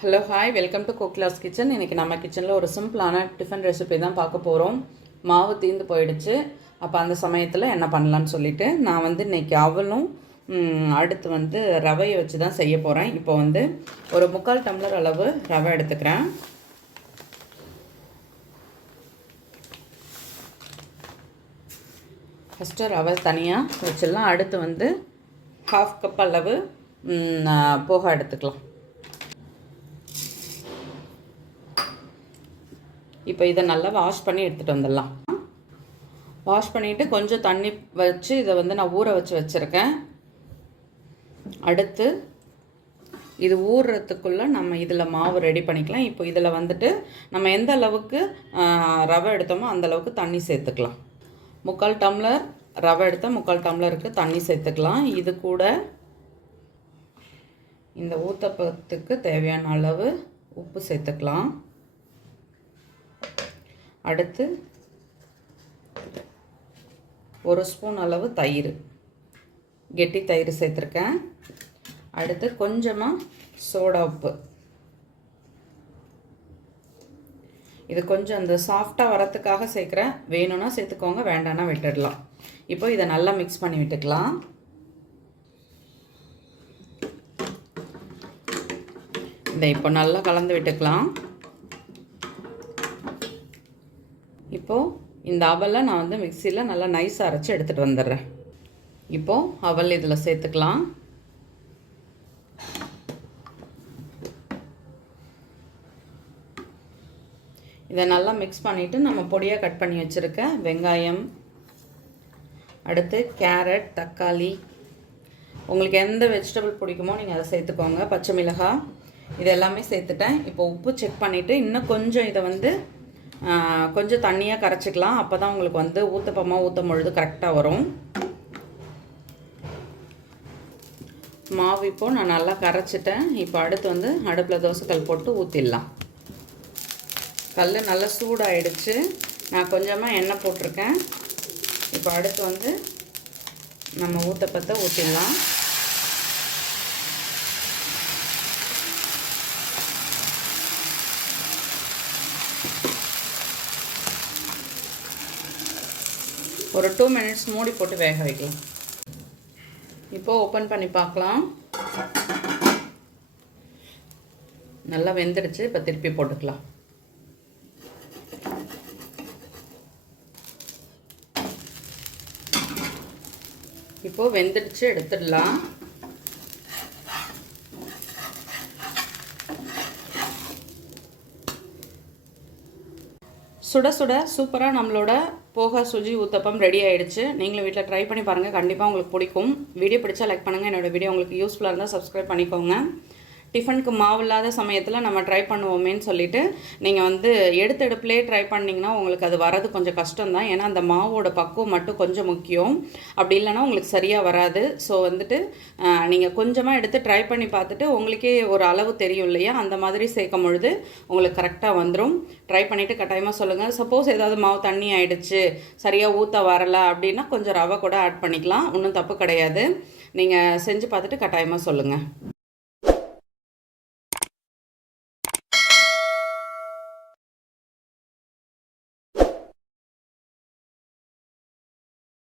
Hello hi, welcome to Kokila's kitchen. இன்றைக்கி நம்ம கிச்சனில் ஒரு சிம்பிளான டிஃபன் ரெசிபி தான் பார்க்க போகிறோம். மாவு தீர்ந்து போயிடுச்சு. அப்போ அந்த சமயத்தில் என்ன பண்ணலான்னு சொல்லிவிட்டு நான் இன்றைக்கி அவலும் அடுத்து ரவையை வச்சு தான் செய்ய போகிறேன். இப்போ ஒரு 3/4 டம்ளர் அளவு ரவை எடுத்துக்கிறேன். ஃபஸ்ட்டு ரவை தனியாக வச்சிடலாம். அடுத்து 1/2 கப் அளவு போகா எடுத்துக்கலாம். இப்போ இதை நல்லா வாஷ் பண்ணி எடுத்துகிட்டு வந்துடலாம். வாஷ் பண்ணிவிட்டு கொஞ்சம் தண்ணி வச்சு இதை நான் ஊற வச்சுருக்கேன். அடுத்து இது ஊறுறதுக்குள்ளே நம்ம இதில் மாவு ரெடி பண்ணிக்கலாம். இப்போ இதில் நம்ம எந்த அளவுக்கு ரவை எடுத்தோமோ அந்த அளவுக்கு தண்ணி சேர்த்துக்கலாம். 3/4 டம்ளர் ரவை எடுத்தால் 3/4 டம்ளருக்கு தண்ணி சேர்த்துக்கலாம். இது கூட இந்த ஊத்தப்பத்துக்கு தேவையான அளவு உப்பு சேர்த்துக்கலாம். அடுத்து 1 ஸ்பூன் அளவு தயிர், கெட்டி தயிர் சேர்த்துருக்கேன். அடுத்து கொஞ்சமாக சோடா உப்பு. இது கொஞ்சம் அந்த சாஃப்டாக வரத்துக்காக சேர்க்குறேன். வேணும்னா சேர்த்துக்கோங்க, வேண்டாம்னா விட்டுடலாம். இப்போ இதை நல்லா மிக்ஸ் பண்ணி விட்டுக்கலாம். இதை இப்போ நல்லா கலந்து விட்டுக்கலாம். இப்போது இந்த அவலை நான் மிக்சியில் நல்லா நைஸாக அரைச்சி எடுத்துகிட்டு வந்துடுறேன். இப்போது அவல் இதில் சேர்த்துக்கலாம். இதை நல்லா மிக்ஸ் பண்ணிவிட்டு நம்ம பொடியாக கட் பண்ணி வச்சுருக்க வெங்காயம், அடுத்து கேரட், தக்காளி, உங்களுக்கு எந்த வெஜிடபிள் பிடிக்குமோ நீங்கள் அதை சேர்த்துக்கோங்க. பச்சை மிளகாய், இது எல்லாமே சேர்த்துட்டேன். இப்போ உப்பு செக் பண்ணிவிட்டு இன்னும் கொஞ்சம் இதை கொஞ்சம் தண்ணியாக கரைச்சிக்கலாம். அப்போ தான் உங்களுக்கு ஊத்தப்பமாக ஊற்றும் பொழுது கரெக்டாக வரும். மாவு இப்போது நான் நல்லா கரைச்சிட்டேன். இப்போ அடுத்து அடுப்பில் தோசைக்கல் போட்டு ஊற்றிடலாம். கல் நல்லா சூடாகிடுச்சு. நான் கொஞ்சமாக எண்ணெய் போட்டிருக்கேன். இப்போ அடுத்து நம்ம ஊத்தப்பத்தை ஊற்றிடலாம். ஒரு 2 மினிட்ஸ் மூடி போட்டு வேக வைக்கலாம். இப்போது ஓப்பன் பண்ணி பார்க்கலாம். நல்லா வெந்துடுச்சு. இப்போ திருப்பி போட்டுக்கலாம். இப்போது வெந்துடுச்சு, எடுத்துடலாம். சுட சுட சூப்பராக நம்மளோட போகா சுஜி ஊத்தப்பம் ரெடி ஆகிடுச்சு. நீங்களும் வீட்டில் ட்ரை பண்ணி பாருங்கள். கண்டிப்பாக உங்களுக்கு பிடிக்கும். வீடியோ பிடிச்சா லைக் பண்ணுங்கள். என்னோடய வீடியோ உங்களுக்கு யூஸ்ஃபுல்லாக இருந்தால் சப்ஸ்கிரைப் பண்ணிக்கோங்க. டிஃபனுக்கு மாவு இல்லாத சமயத்தில் நம்ம ட்ரை பண்ணுவோமேன்னு சொல்லிவிட்டு நீங்கள் எடுத்தெடுப்புலேயே ட்ரை பண்ணிங்கன்னா உங்களுக்கு அது வரது கொஞ்சம் கஷ்டம்தான். ஏன்னா அந்த மாவோட பக்குவம் மட்டும் கொஞ்சம் முக்கியம். அப்படி இல்லைன்னா உங்களுக்கு சரியாக வராது. ஸோ நீங்கள் கொஞ்சமாக எடுத்து ட்ரை பண்ணி பார்த்துட்டு உங்களுக்கே ஒரு அளவு தெரியும் இல்லையா, அந்த மாதிரி சேர்க்கும் பொழுது உங்களுக்கு கரெக்டாக வந்துடும். ட்ரை பண்ணிவிட்டு கட்டாயமாக சொல்லுங்கள். சப்போஸ் ஏதாவது மாவு தண்ணி ஆகிடுச்சு, சரியாக ஊற்ற வரலை அப்படின்னா கொஞ்சம் ரவை கூட ஆட் பண்ணிக்கலாம். ஒன்றும் தப்பு கிடையாது. நீங்கள் செஞ்சு பார்த்துட்டு கட்டாயமாக சொல்லுங்கள்.